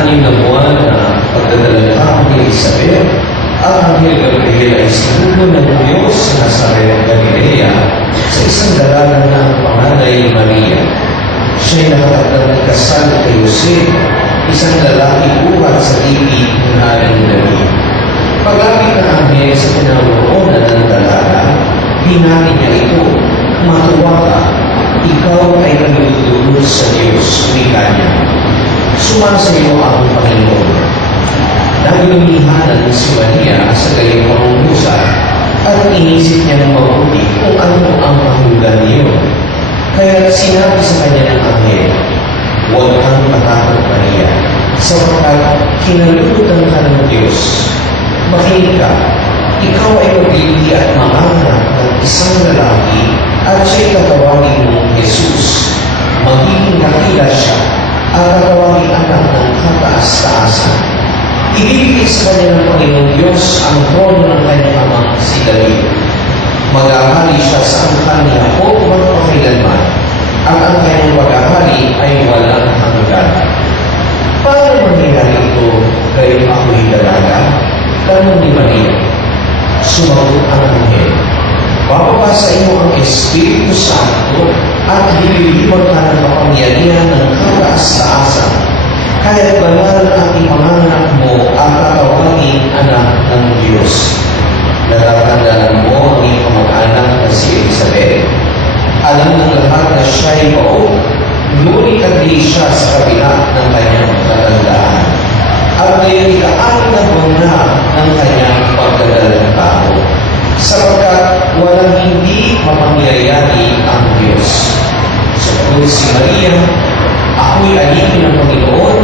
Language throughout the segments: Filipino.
ika-6 na buwan na pagdadalaghan ni Isabel, ang Anghel Gabriel ay sinugo ng Diyos sa Nazaret, Galilea, sa isang dalaga na ang panganay Maria. Siya'y nakatatag ng kasal kay Jose, isang lalaki buhat sa ibig ng aling David. Paglapit ng anghel sa pinaroonan ng dalaga, binati niya ito, "Matuwa ka, ikaw ay nagdudulog sa Diyos," wika niya. "Sumasa iyo ang Panginoon." Nagilumihanan si Maria sa gayong pangungusap at inisip niya ng mabuti kung ano ang kahulugan niyo. Kaya sinabi sa kanya ng anghel, "Huwag kang matakot, Maria, sapagkat kinalulutan ka ng Diyos. Makinig ka, ikaw ay mabili at manganak ng isang lalaki at siya'y tatawagin mong Jesus. Magiging dakila siya at tatawagin anak ng kataas-taasan. Ibibigay sa kanya ng Panginoong Diyos ang trono ng kanyang amang si David. Maghahari siya sa angkan ni Jacob magpakailanman, at ang kanyang paghahari ay walang hanggan." "Paano mangyayari ito gayon ako'y dalaga?" tanong ni Maria. Sumagot ang anghel, "Bababa sa iyo ang Espiritu Santo at lilibot ka ng kapangyarihan ng kataas-taasan. Kaya't banal ang ipanganak mo at tatawagin anak ng Diyos. Natatandaan mo ang iyong kamag-anak na si Isabel. Alam ng lahat na siya'y baog, ngunit agli siya sa kabila ng kanyang katandaan. At ngayon ika-6 na buwan na ng kanyang pagdadalang tao, sapagkat walang hindi mapangyayari ang Diyos." Sagot si Maria, "Ako'y alipin ng Panginoon,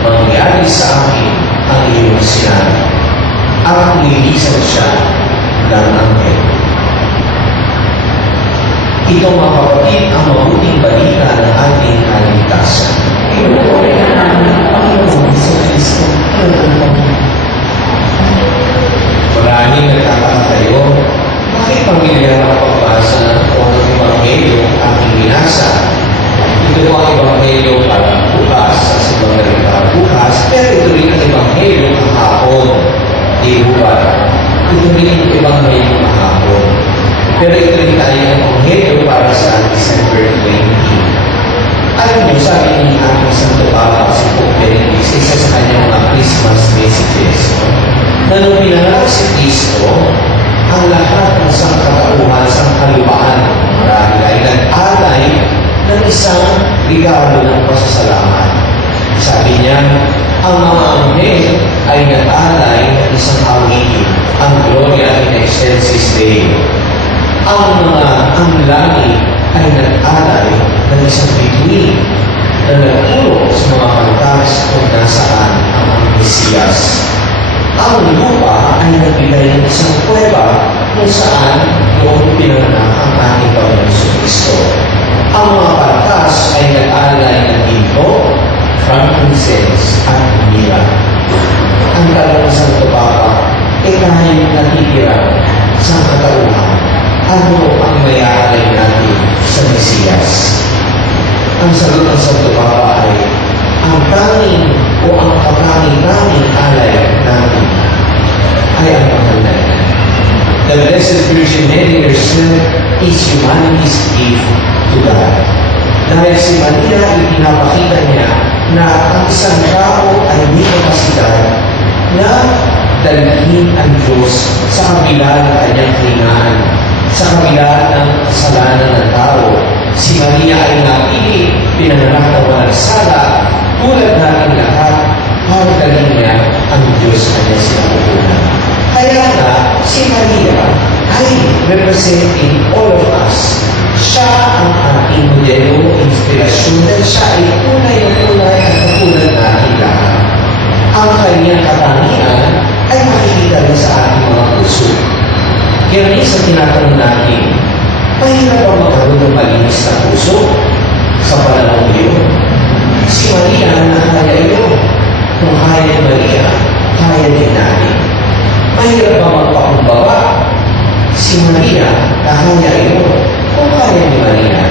mangyari sa akin ang iyong sinabi." At nilisan siya ng anghel. Ito, mga kapatid, ang mabuting balita ng ating kaligtasan. Pinupuri ka namin, Panginoon Jesucristo. Maraming nagtataka kayo, bakit pamilyar ang pagbasa ng Ebanghelyo ang ating binasa? Ito po ang Ebanghelyo para bukas, sa Ebanghelyo para bukas, pero ito rin ang Ebanghelyo kahapon. Di ba? Ito rin ang Ebanghelyo kahapon. Pero ito rin tayo ang Ebanghelyo para sa December 20. Alam niyo, sabi ni ating Santo Papa, si Pope Benedict, isa sa kanyang mga Christmas messages, na nung pinanganak si Kristo, ang lahat ng sangkatauhan, sangkalupaan, marami ay nag-alay ng isang regalo ng pasasalamat. Sabi niya, ang mga anghel ay nag-alay ng isang awitin, ang Gloria in Excelsis Deo. Ang langit ay nag-alay ng isang bituin na nagturo sa mga kantas kung nasaan ang Mesiyas. Ang lupa ay nagbigay ng isang kuweba kung saan doon pinanganak ang ating Panginoon Jesucristo. Ang mga kantas ay nag-alay ng ginto, frankincense at myrrha. Ang tanong ng Santo Papa, kahit natitira sa katauhan, ano ang mayaalay natin sa Mesiyas? Ang sagot ng Santo Papa ay, ang tanging o ang pagkangin-tanging alay natin ay ang mahal na yan. The Blessed Virgin Mary herself is humanity's gift to God. Dahil si Maria, ipinapakita niya na ang isang tao ay may kapasidad na dalhin ang Diyos sa kabila ng kanyang hinaan, sa kabila ng kasalanan ng tao. Si Maria ay napili, pinanganak ng walang sala, tulad natin lahat, para dalhin niya ang Diyos na niya sinapupunan. Kaya nga, si Maria ay representing all of us. Siya ang ating modelo, inspirasyon, dahil siya ay tunay na tunay at katulad natin lahat. Ang kanyang katangian ay makikita rin sa ating mga puso. Yan sa tinatanong natin, mahirap ba magkaroon ng malinis na puso sa panahon yun? Si Maria na kaya yun. Kung kaya ni Maria, kaya din natin. Mahirap ba magpakumbaba? Si Maria na kaya yun. Kung kaya ni Maria,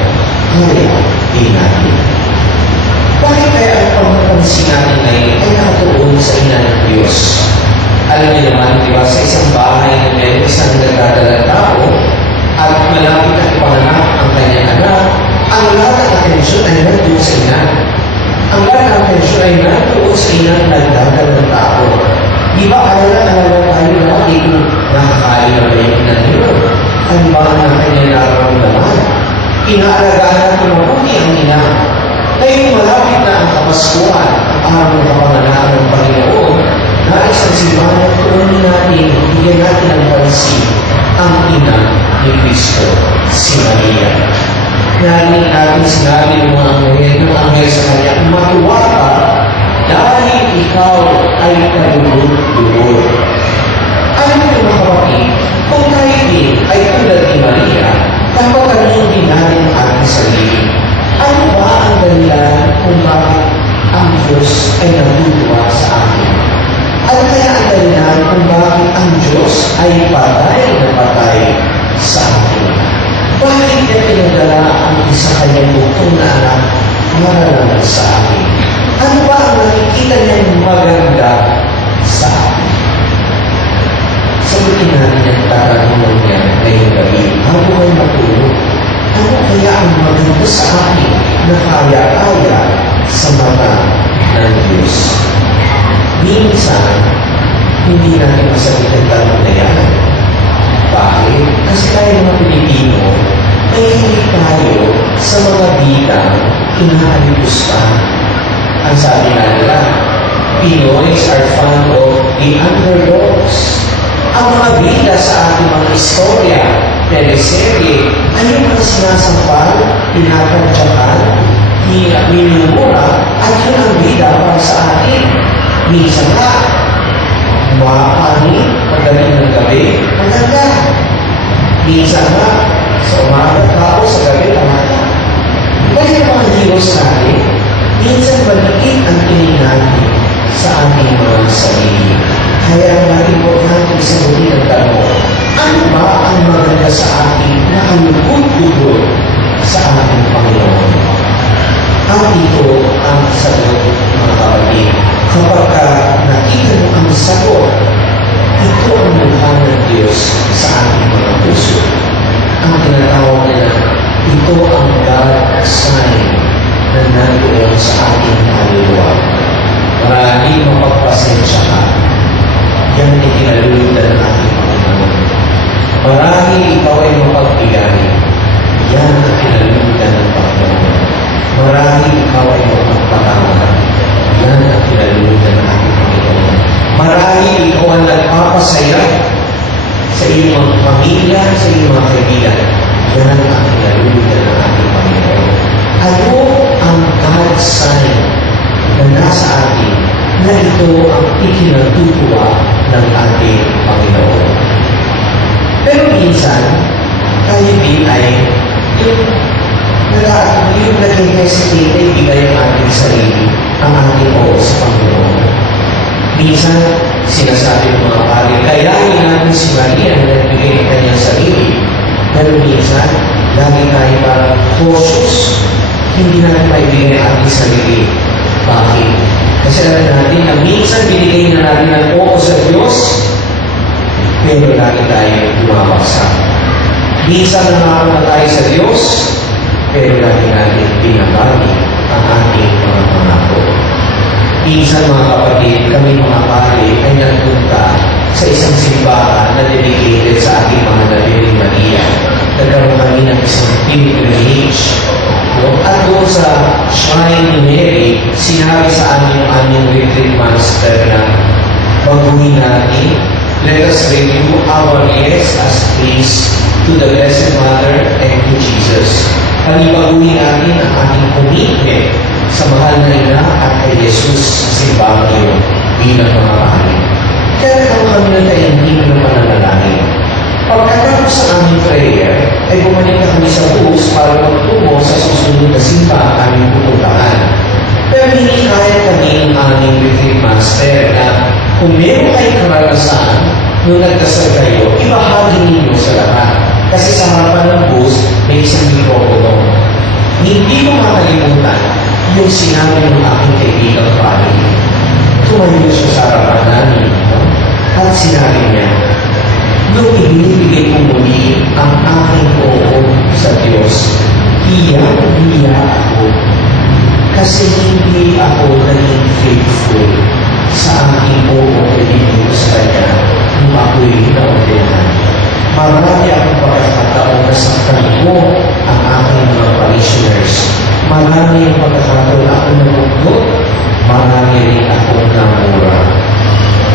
kaya din natin. Bakit kaya ang papansin natin ngayon ay nakatuon sa ina ng Diyos. Alam niyo naman, di ba, sa isang bahay na may isang nagdadalang tao at malapit na ipanganak ang kanyang anak, ang lahat ng atensyon ay nandun sa ina. Ang lahat ng atensyon ay nandun sa ina ng nagdadalang tao. Di ba, alala tayo lagi kung nakakain na ba yung ina niyo? Ano ba ang kanyang nararamdaman? Inaalagaan natin mabuti ang ina. Ngayon malapit na ang Kapaskuhan, ang araw ng kapanganak ng Panginoon, na isang simbahan na tuunin natin, bigyan natin ang pansin, ang ina ni Kristo, si Maria. Narinig natin sinabi ng mga anghel sa kanya, matuwa ka dahil ikaw ay kalulod-lulod. Alam niyo mga kapatid, kung tayo din ay tulad ni Maria, dapat tanungin din natin ang ating sarili. Ano ba ang dahilan kung bakit ang Diyos ay natutuwa sa akin? Ano kaya ang dahilan kung bakit ang Diyos ay patay na patay sa akin? Bakit niya pinadala ang isa kanyang bukong na anak para lang sa akin? Ano ba ang nakikita niyang maganda sa akin? Sagutin natin ang tatanungan niya ngayong gabi bago ay matulog. Ano kaya ang maganda sa akin na kaya-kaya sa mata ng Diyos? Minsan, hindi natin masagot ang tanong na yan. Bakit? Kasi tayo mga Pilipino, mahilig tayo sa mga bitang inaalipusta. Ang sabi nga nila, Pinoys are fond of the underdogs. Ang mga bida sa ating mga istorya, teleserye, ay yung mga sinasampal, pinatantyakan, minumura, at yun ang bida para sa atin. Minsan nga, makakani, pagdating ng gabi, maganda. Minsan nga, sa umaga tao, sa gabi, maganda. Kaya mga heroes natin, minsan maliit ang tingin natin sa ating mga sarili. Kaya natin po natin sagutin ang tanong, ano ba ang maganda sa atin na kalugod-lugod sa ating Panginoon? At ito ang sagot, mga kapatid. Kapag nakita mo ang sagot, ito ang mukha ng Diyos sa ating mga puso. Ang tinatawag nila, ito ang God sign na nandoon sa ating kaluluwa. Maraming mapagpasensya ka. Yan ay kinaluludan ng ating Panginoon. Marahil ikaw ay mapagbigay. Yan ang kinaluludan ng Panginoon. Marahil ikaw ay mapagpatawad. Yan ang kinaluludan ng ating Panginoon. Marahil ikaw ang nagpapasaya sa iyong mga pamilya, sa iyong mga kaibigan. Yan ang kinaluludan ng ating Panginoon. Ano ang God sign na nasa atin na ito ang ikinatutuwa ng ating Panginoon? Pero minsan, tayo din ay yung nag-hesitate ay bigay ang ating sarili, ang ating oo sa Panginoon. Minsan, sinasabi ng mga pari, kayahin natin si Maria na nagbigay ng kanyang sarili. Pero minsan, lagi tayo parang cautious. Hindi natin maibigay ang ating sarili. Bakit? Kasi alam natin na minsan binigay na natin ang oo sa Diyos, pero lagi tayo bumabaksak. Minsan nangako na tayo sa Diyos, pero lagi natin binabagi ang ating mga pangako. Minsan mga kapatid, kami mga pari ay nagpunta sa isang simbahan na dedicated sa ating mga Nabili Maria. Nagkaroon kami ng isang pilgrimage. At doon sa Shrine ni Mary, sinabi sa amin yung aming retreat master na baguhin natin, let us renew our yes as peace to the Blessed Mother and to Jesus. Panibaguhin natin ang ating commitment sa mahal na ina at kay Jesus sa simbang iyon bilang mga pari. Kaya nagkaroon kami ng taimtim ng pananalangin. Pagkatapos sa aming prayer, ay bumalik na kami sa bus para magtungo sa susunod na simba ang aming pupuntahan. Pero hindi kaya kami ng aming retreat master na kung meron kayong karanasan nung nagdasal kayo, ibahagi ninyo sa lahat. Kasi sa harapan ng bus, may isang mikropono. Hindi ko makalimutan yung sinabi ng aking kaibigang family. Tumayo siya sa harapan namin, no? At sinabi niya, nung ibinibigay ko muli ang aking oo sa Diyos, hiya ako. Kasi hindi ako naging faithful sa aking oo na ibinigay ko sa Kanya nung ako'y naordenan. Marami akong pagkakataon na saktan ko ang aking mga parishioners. Marami ang pagkakataon ako nabugbot. Marami rin akong namura.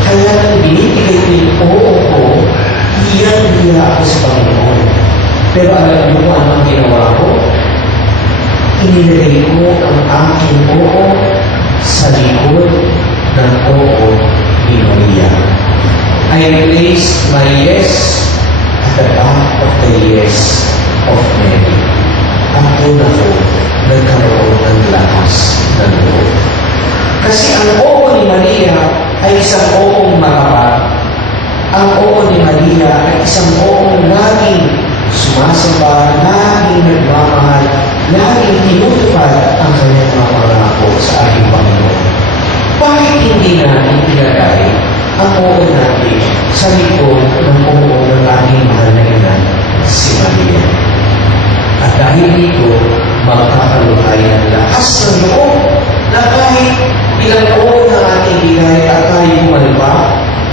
Kaya nang binibigay ko yung oo ko, hiya ako sa Panginoon. Pero alam mo ano ang ginawa ko? Inilagay ko ang aking oo sa likod ng oo ni Maria. I placed my yes at the back of the yes of Mary. At doon ako nagkaroon ng lakas ng loob. Kasi ang oo ni Maria ay isang oong matapat. Ang oo ni Maria ay isang oong laging sumasamba, laging nagmamahal, laging tinutupad ang kanyang mga pangako sa ating Panginoon. Bakit hindi natin pinagay ang oo natin sa likod ng oo ng ating mahal na ina, si Maria? At dahil dito, magkakaroon tayo ng lakas ng loob na kahit ilang oo na ating bigay at tayo humalpa,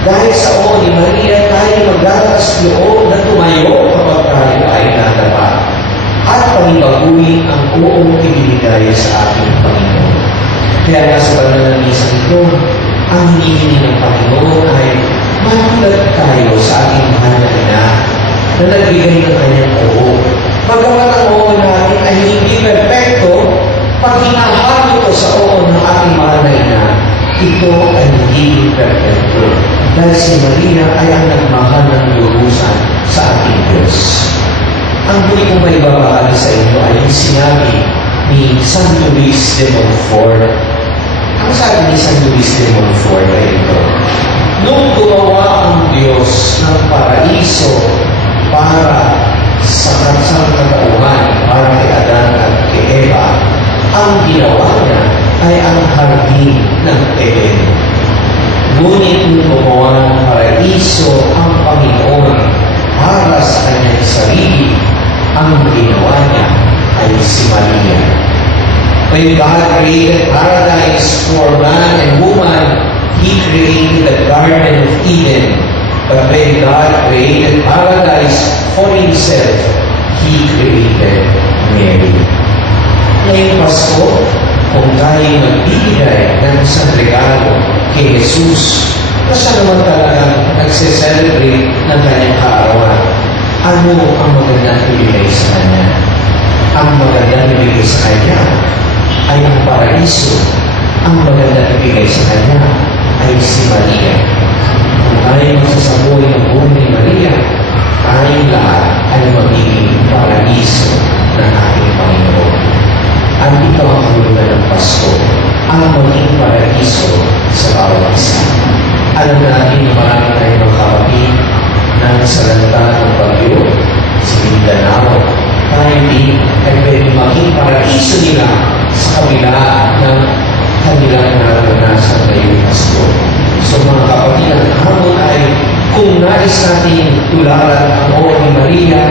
dahil sa oo ni Maria, tayo maglakas loob na tumayo kapag tayo ay nadapa at panibaguhin ang oong ibinigay sa ating Panginoon. Kaya nga sa banal na misa ito, ang hinihingi ng Panginoon ay matulad tayo sa ating mahal na ina na nagbigay ng kanyang oo. Bagamat ang oo natin ay hindi perfecto, pag hinahalo ito sa oo ng ating mahal na ina, ito ay hindi perfecto. Dahil si Maria ay ang nagmahal ng lubusan sa ating Diyos. Ang huli kong may babahagi sa inyo ay yung sinabi ni San Luis de Montfort. Ang sabi ni San Luis de Montfort ay ito, nung gumawa ang Diyos ng paraiso para sa kansang katauhan, para kay Adan at kay Eva, ang ginawa niya ay ang hardin ng Eden. Ngunit nung gumawa ng paraiso ang Panginoon para sa kanyang sarili, ang ginawa niya ay si Maria. When God created paradise for man and woman, He created the Garden of Eden. But when God created paradise for Himself, He created Mary. Ngayong Pasko, kung tayo magbibigay ng isang regalo kay Jesus, na siya naman talagang nagse-celebrate ng kanyang kaarawan, ano ang magandang ibigay sa kanya? Ang magandang ibigay sa kanya ay ang paraiso. Ang magandang ibigay sa kanya ay si Maria. Kung tayo magsasabuhay ng buhay ni Maria, tayong lahat ay magiging paraiso ng ating Panginoon. At ito ang hulugan ng Pasko, ang maging paraiso sa bawat isa. Alam natin na marami tayong mga kapatid na nasalanta ng bagyo sa Mindanao. Tayo din ay pwede maging paraiso nila sa kabila ng kanilang naranasan ngayong Pasko. So mga kapatid, ang hamon ay kung nais natin tularan ang oo ni Maria,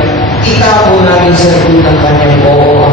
itapo natin sa likod ng kanyang oo